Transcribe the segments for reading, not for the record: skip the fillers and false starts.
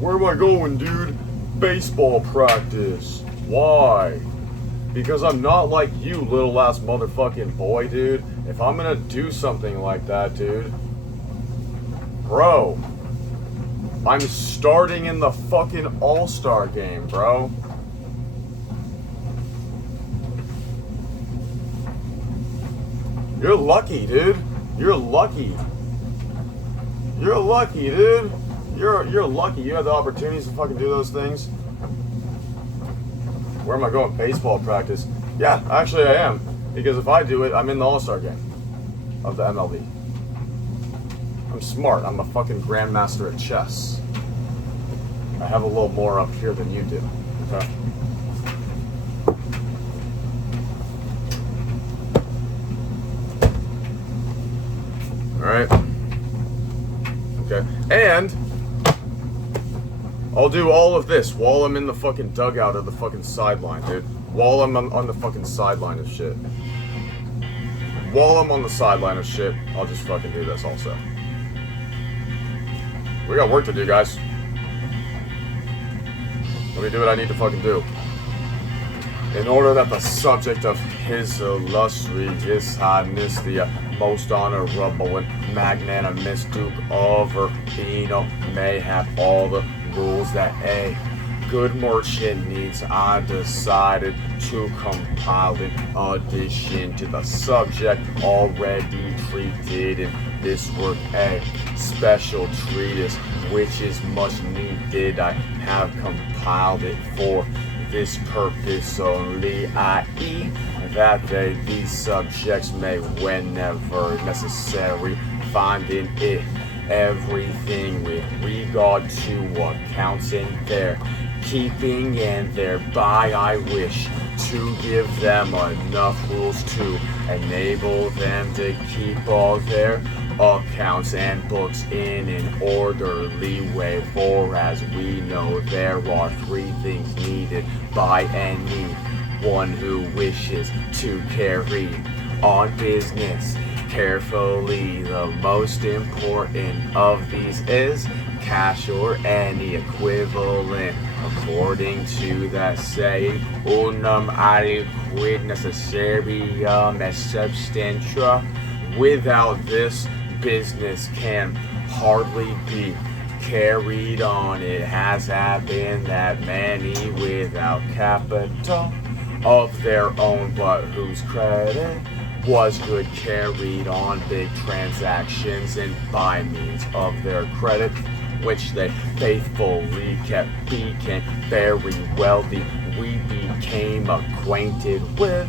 Where am I going, dude? Baseball practice. Why? Because I'm not like you, little ass motherfucking boy, dude. If I'm gonna do something like that, dude. Bro. I'm starting in the fucking All-Star game, bro. You're lucky, dude. You're lucky. You're lucky, dude. You're lucky. You have the opportunities to fucking do those things. Where am I going? Baseball practice. Yeah, actually I am. Because if I do it, I'm in the All-Star game of the MLB. I'm smart. I'm a fucking grandmaster at chess. I have a little more up here than you do. Okay. Alright. Okay. And I'll do all of this while I'm in the fucking dugout of the fucking sideline, dude. While I'm on the fucking sideline of shit. While I'm on the sideline of shit, I'll just fucking do this also. We got work to do, guys. Let me do what I need to fucking do. In order that the subject of His Illustrious Highness, the most honorable and magnanimous Duke of Urbino, may have all the rules that a good merchant needs, I decided to compile an addition to the subject already treated in this work, a special treatise which is much needed. I have compiled it for this purpose only, i.e. that these subjects may, whenever necessary, find in it everything with regard to accounts in their keeping, and thereby I wish to give them enough rules to enable them to keep all their accounts and books in an orderly way, for as we know there are three things needed by anyone who wishes to carry on business carefully. The most important of these is cash or any equivalent, according to that saying, unum aliquid necessarium et substantia. Without this, business can hardly be carried on. It has happened that many without capital of their own, but whose credit was good, carried on big transactions, and by means of their credit, which they faithfully kept, became very wealthy. We became acquainted with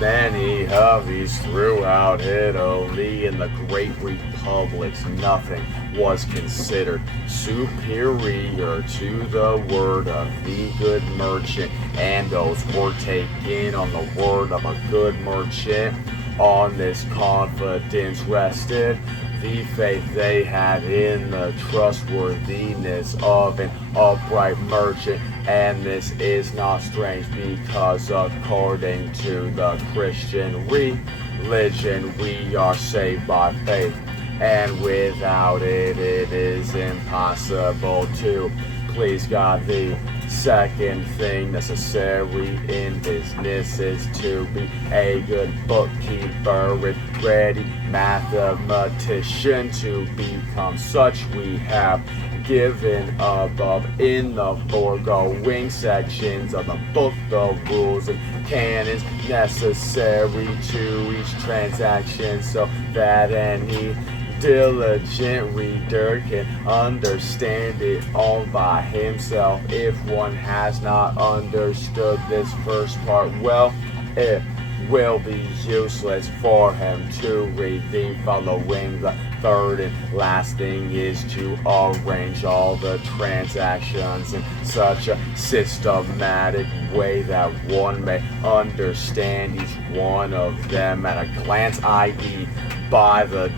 many of these throughout Italy. In the great republics, nothing was considered superior to the word of the good merchant, and those were taken on the word of a good merchant. On this confidence rested the faith they had in the trustworthiness of an upright merchant. And this is not strange, because according to the Christian religion we are saved by faith, and without it it is impossible to please God. The second thing necessary in business is to be a good bookkeeper and ready mathematician. To become such we have given above in the foregoing sections of the book the rules and canons necessary to each transaction, so that any diligent reader can understand it all by himself. If one has not understood this first part well, it will be useless for him to read the following. The third and last thing is to arrange all the transactions in such a systematic way that one may understand each one of them at a glance, i.e. by the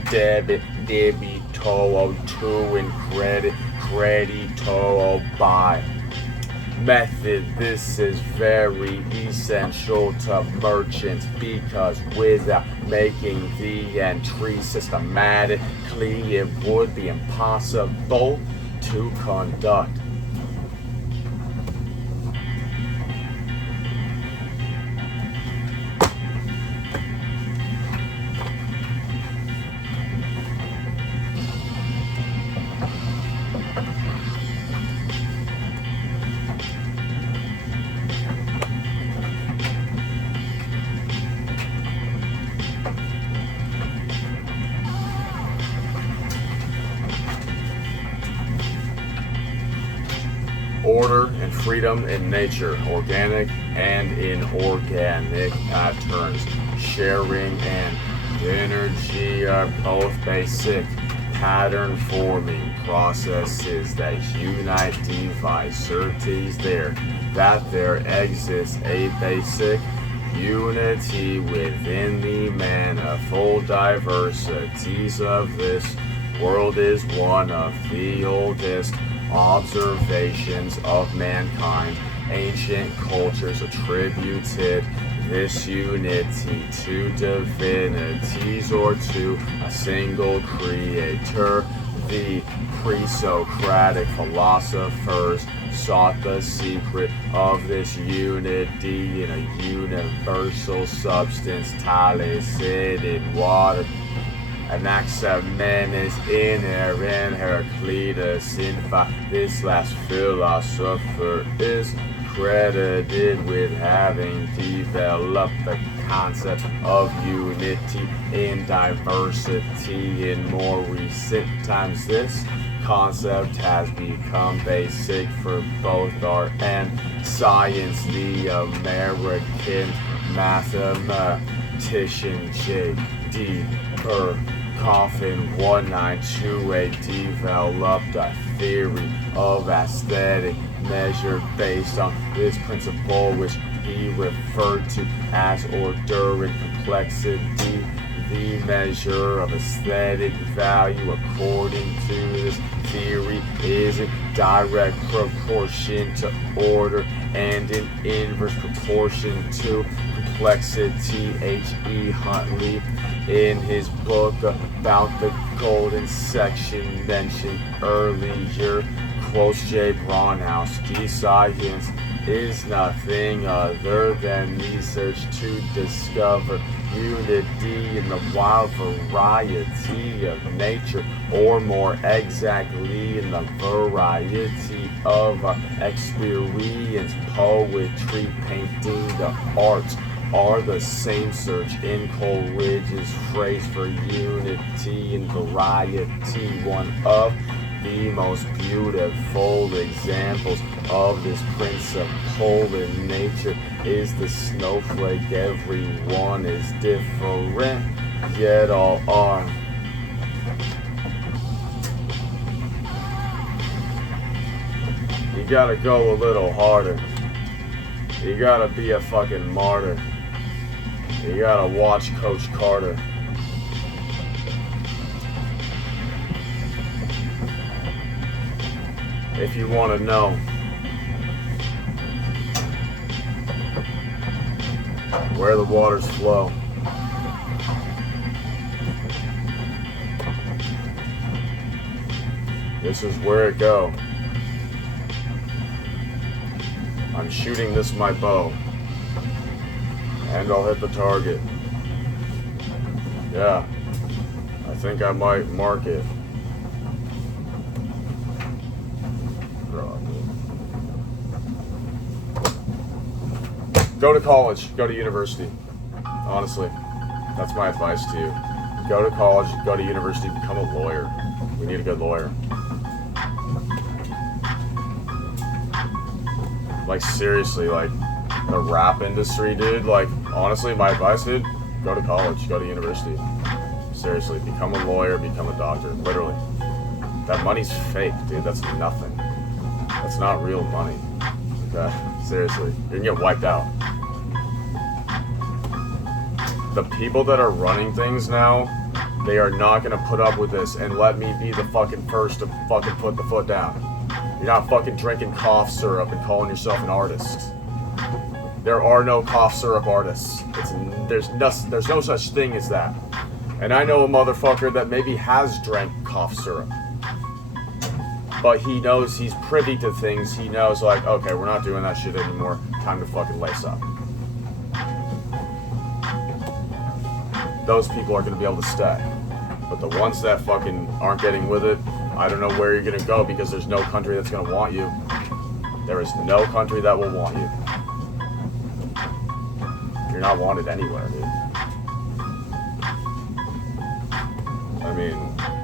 debito to and credito by method. This is very essential to merchants, because without making the entry systematically it would be impossible to conduct order and freedom in nature, organic and inorganic patterns. Sharing and energy are both basic pattern forming processes that unite diversities there, that there exists a basic unity within the manifold diversities of this world is one of the oldest observations of mankind. Ancient cultures attributed this unity to divinities or to a single creator. The pre-Socratic philosophers sought the secret of this unity in a universal substance, Thales said in water. Anaximenes inherent Heraclitus in fact, this last philosopher is credited with having developed the concept of unity in diversity. In more recent times, this concept has become basic for both art and science. The American mathematician J.D. Coffin 1928 developed a theory of aesthetic measure based on this principle, which he referred to as order and complexity. The measure of aesthetic value, according to this theory, is in direct proportion to order and in inverse proportion to complexity. H.E. Huntley, in his book about the golden section mentioned earlier, quotes J. Bronowski, science is nothing other than research to discover unity in the wild variety of nature, or more exactly in the variety of experience. Poetry, painting, the arts are the same. Search in Coleridge's phrase for unity and variety. One of the most beautiful examples of this principle in nature is the snowflake. Everyone is different, yet all are. You gotta go a little harder. You gotta be a fucking martyr. You gotta watch Coach Carter. If you want to know where the waters flow, this is where it go. I'm shooting this my bow, and I'll hit the target. Yeah, I think I might mark it. Go to college, go to university. Honestly, that's my advice to you. Go to college, go to university, become a lawyer. We need a good lawyer. Like seriously, like the rap industry, dude, like honestly, my advice, dude, go to college, go to university. Seriously, become a lawyer, become a doctor, literally. That money's fake, dude, that's nothing. That's not real money, okay? Seriously, you're gonna get wiped out. The people that are running things now, they are not gonna put up with this and let me be the fucking first to fucking put the foot down. You're not fucking drinking cough syrup and calling yourself an artist. There are no cough syrup artists. There's no such thing as that. And I know a motherfucker that maybe has drank cough syrup, but he knows he's privy to things. He knows, like, okay, we're not doing that shit anymore. Time to fucking lace up. Those people are going to be able to stay. But the ones that fucking aren't getting with it, I don't know where you're going to go, because there's no country that's going to want you. There is no country that will want you. You're not wanted anywhere, dude. I mean,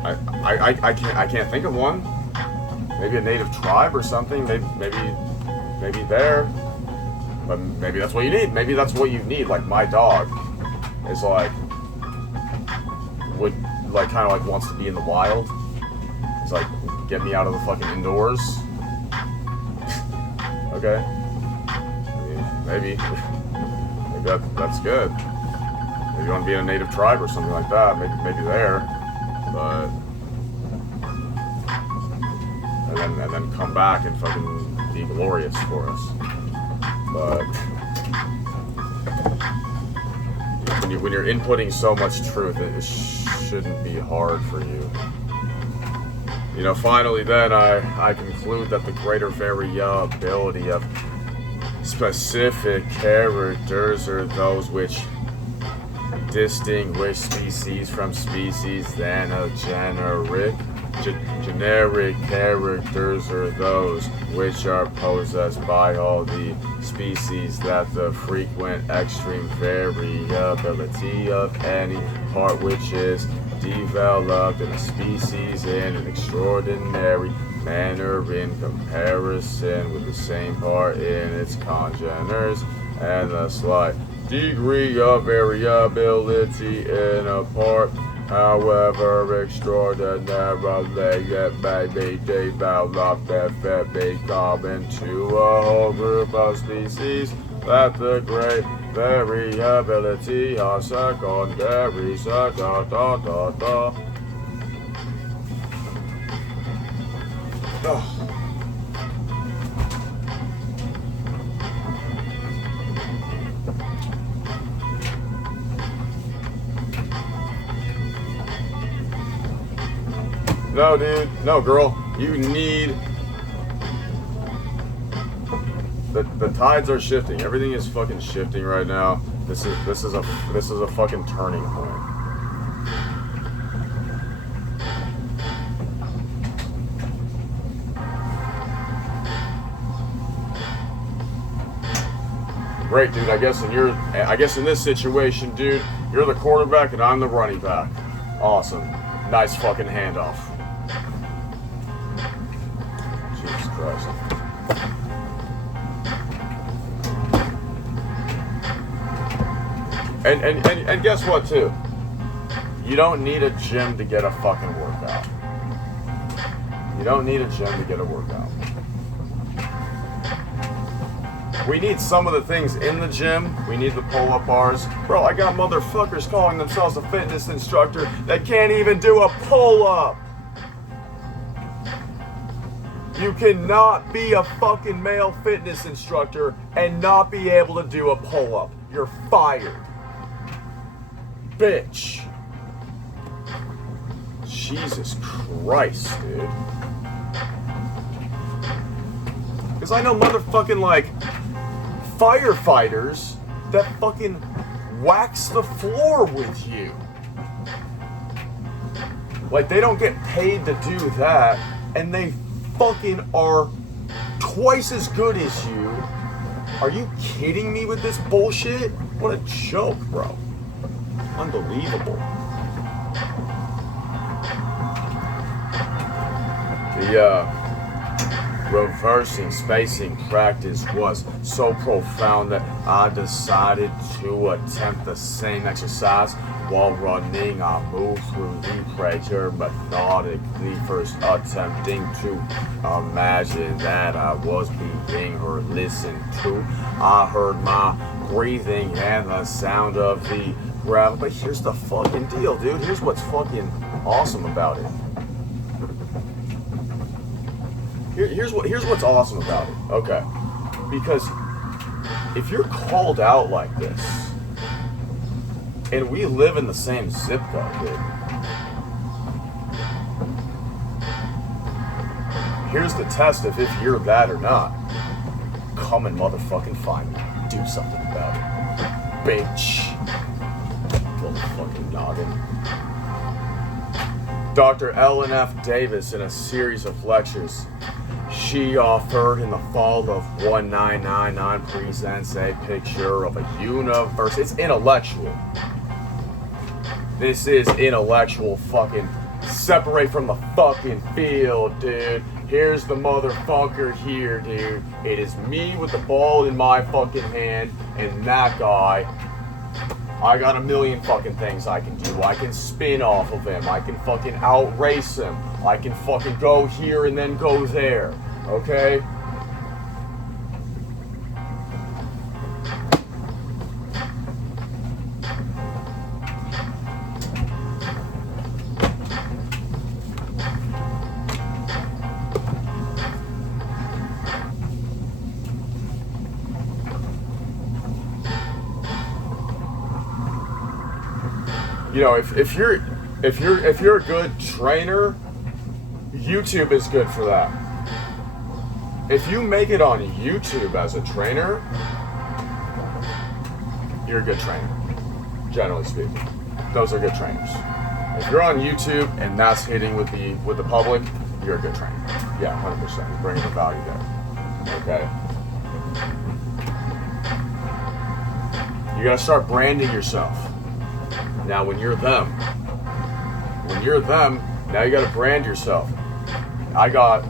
I can't think of one. maybe a native tribe or something. Maybe there. But maybe that's what you need. Maybe that's what you need. Like my dog is like would like kind of like wants to be in the wild. It's like get me out of the fucking indoors. Okay. I mean, maybe that's good. Maybe you want to be in a native tribe or something like that. Maybe there, but and then come back and fucking be glorious for us. But when you're inputting so much truth, it shouldn't be hard for you. You know, finally then I conclude that the greater variability of specific characters are those which distinguish species from species than a generic characters are those which are possessed by all the species, that the frequent extreme variability of any part which is developed in a species in an extraordinary manner in comparison with the same part in its congeners, and the slight degree of variability in a part, however extraordinarily it may be developed, if it be common to a whole group of species, that the great variability of secondary No, dude. No, girl. You need... The tides are shifting. Everything is fucking shifting right now. This is a fucking turning point. Great, dude. I guess in this situation, dude, you're the quarterback and I'm the running back. Awesome. Nice fucking handoff. Jesus Christ. And guess what, too? You don't need a gym to get a fucking workout. You don't need a gym to get a workout. We need some of the things in the gym. We need the pull-up bars. Bro, I got motherfuckers calling themselves a fitness instructor that can't even do a pull-up. You cannot be a fucking male fitness instructor and not be able to do a pull-up. You're fired. Bitch. Jesus Christ, dude. Because I know motherfucking, like, firefighters that fucking wax the floor with you. Like, they don't get paid to do that, and they fucking are twice as good as you. Are you kidding me with this bullshit? What a joke, bro. Unbelievable. The reversing spacing practice was so profound that I decided to attempt the same exercise while running. I moved through the pressure methodically, first attempting to imagine that I was being heard, listened to. I heard my breathing and the sound of the gravel. But here's the fucking deal, dude. Here's what's fucking awesome about it. Here's what's awesome about it. Okay. Because if you're called out like this, and we live in the same zip code, dude. Here's the test of if you're that or not. Come and motherfucking find me. Do something about it. Bitch. Little fucking noggin. Dr. Ellen F. Davis, in a series of lectures she offered in the fall of 1999, presents a picture of a universe. It's intellectual. This is intellectual fucking separate from the fucking field, dude. Here's the motherfucker here, dude. It is me with the ball in my fucking hand, and that guy. I got a million fucking things I can do. I can spin off of him. I can fucking outrace him. I can fucking go here and then go there. Okay? You know, if you're a good trainer, YouTube is good for that. If you make it on YouTube as a trainer, you're a good trainer. Generally speaking, those are good trainers. If you're on YouTube and that's hitting with the public, you're a good trainer. Yeah, 100%. You're bringing the value there. Okay. You gotta start branding yourself. Now when you're them, now you gotta brand yourself. I got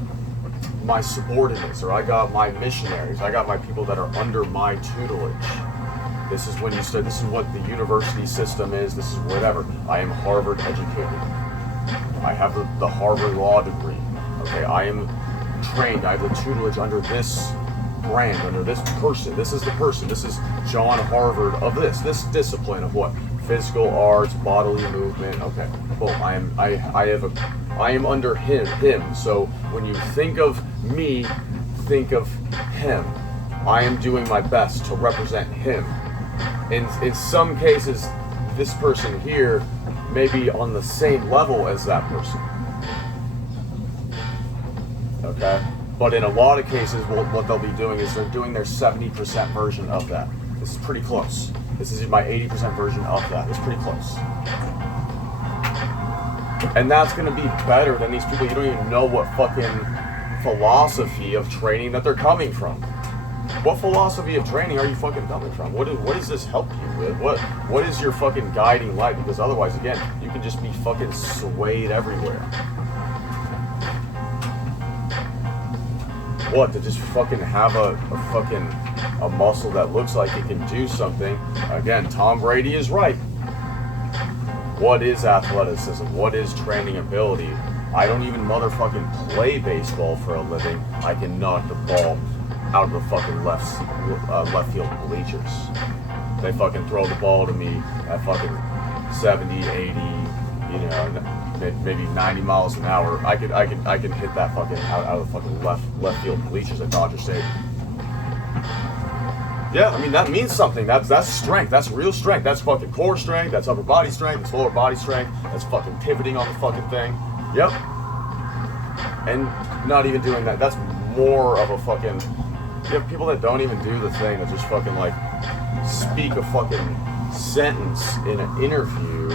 my subordinates, or I got my missionaries, I got my people that are under my tutelage. This is when you start, this is what the university system is, this is whatever. I am Harvard educated. I have the Harvard law degree. Okay, I am trained, I have the tutelage under this brand, under this person. This is the person, this is John Harvard of this discipline of what? Physical arts, bodily movement. Okay, boom. I am under him. So when you think of me, think of him. I am doing my best to represent him. In some cases, this person here may be on the same level as that person. Okay, but in a lot of cases, what they'll be doing is they're doing their 70% version of that. This is pretty close. This is my 80% version of that. It's pretty close. And that's going to be better than these people. You don't even know what fucking philosophy of training that they're coming from. What philosophy of training are you fucking coming from? What does this help you with? What is your fucking guiding light? Because otherwise, again, you can just be fucking swayed everywhere. What, to just fucking have a muscle that looks like it can do something? Again, Tom Brady is right. What is athleticism? What is training ability? I don't even motherfucking play baseball for a living. I can knock the ball out of the fucking left field bleachers. They fucking throw the ball to me at fucking 70, 80, you know, maybe 90 miles an hour. I can hit that fucking out of the fucking left field bleachers at Dodger Stadium. Yeah, I mean, that means something. That's strength. That's real strength. That's fucking core strength. That's upper body strength. That's lower body strength. That's fucking pivoting on the fucking thing. Yep. And not even doing that. That's more of a fucking... You have people that don't even do the thing, that just fucking like speak a fucking sentence in an interview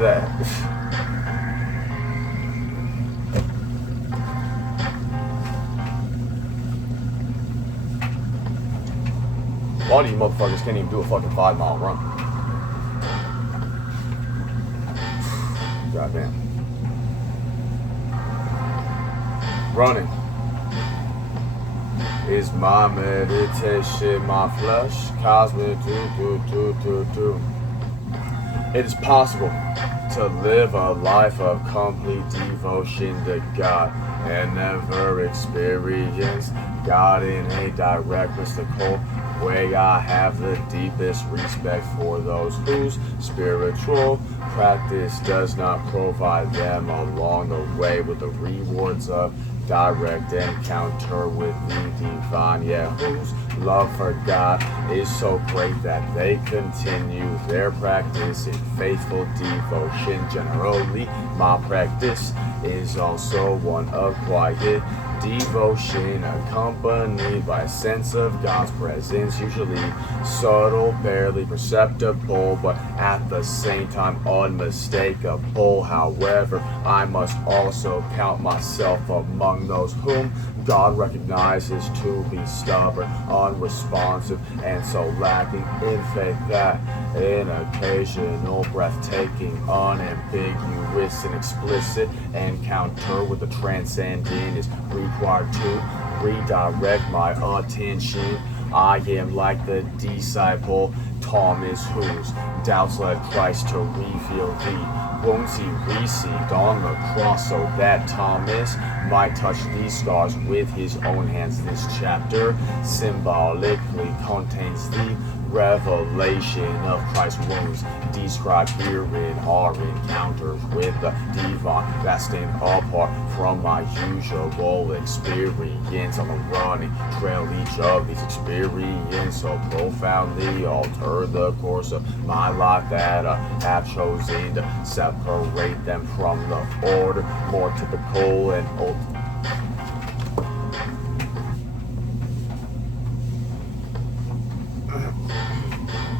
that... A lot of you motherfuckers can't even do a fucking 5-mile run. Goddamn. Running is my meditation, my flesh, cosmic, do. It is possible to live a life of complete devotion to God and never experience God in a direct, mystical way. I have the deepest respect for those whose spiritual practice does not provide them along the way with the rewards of direct encounter with the divine. Yeah, whose love for God is so great that they continue their practice in faithful devotion. Generally, my practice is also one of quiet devotion, accompanied by a sense of God's presence, usually subtle, barely perceptible, but at the same time unmistakable. However, I must also count myself among those whom God recognizes to be stubborn, unresponsive and so lacking in faith that an occasional breathtaking, unambiguous and explicit encounter with the transcendent is required to redirect my attention. I am like the disciple Thomas whose doubts led Christ to reveal the wounds he received on the cross so that Thomas might touch these scars with his own hands. This chapter symbolically contains the revelation of Christ's wounds described herein are encounters with the divine that stand apart from my usual experience on the running trail. Each of these experiences so profoundly alter the course of my life that I have chosen to separate them from the order more typical and old.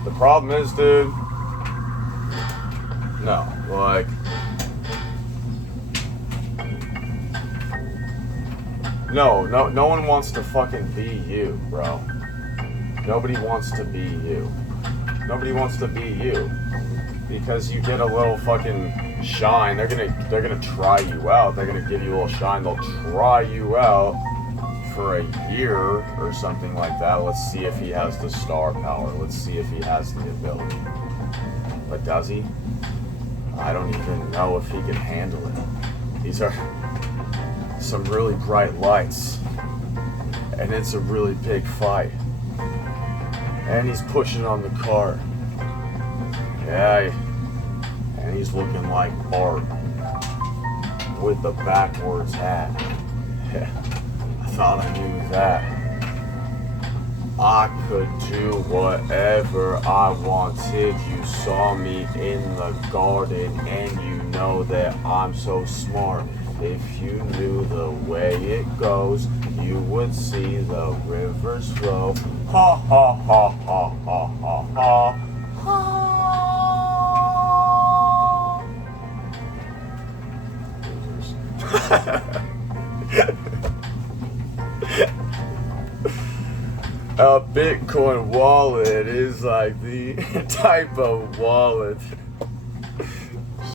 The problem is, dude, no, like, no one wants to fucking be you, bro. Nobody wants to be you. Nobody wants to be you. Because you get a little fucking shine, they're gonna try you out. They're gonna give you a little shine. They'll try you out for a year or something like that. Let's see if he has the star power. Let's see if he has the ability. But does he? I don't even know if he can handle it. These are some really bright lights. And it's a really big fight. And he's pushing on the cart. Yeah, and he's looking like Bart with the backwards hat. Yeah, I thought I knew that. I could do whatever I wanted. You saw me in the garden, and you know that I'm so smart. If you knew the way it goes, you would see the rivers flow. Ha ha ha ha ha ha ha ha. A Bitcoin wallet is like the type of wallet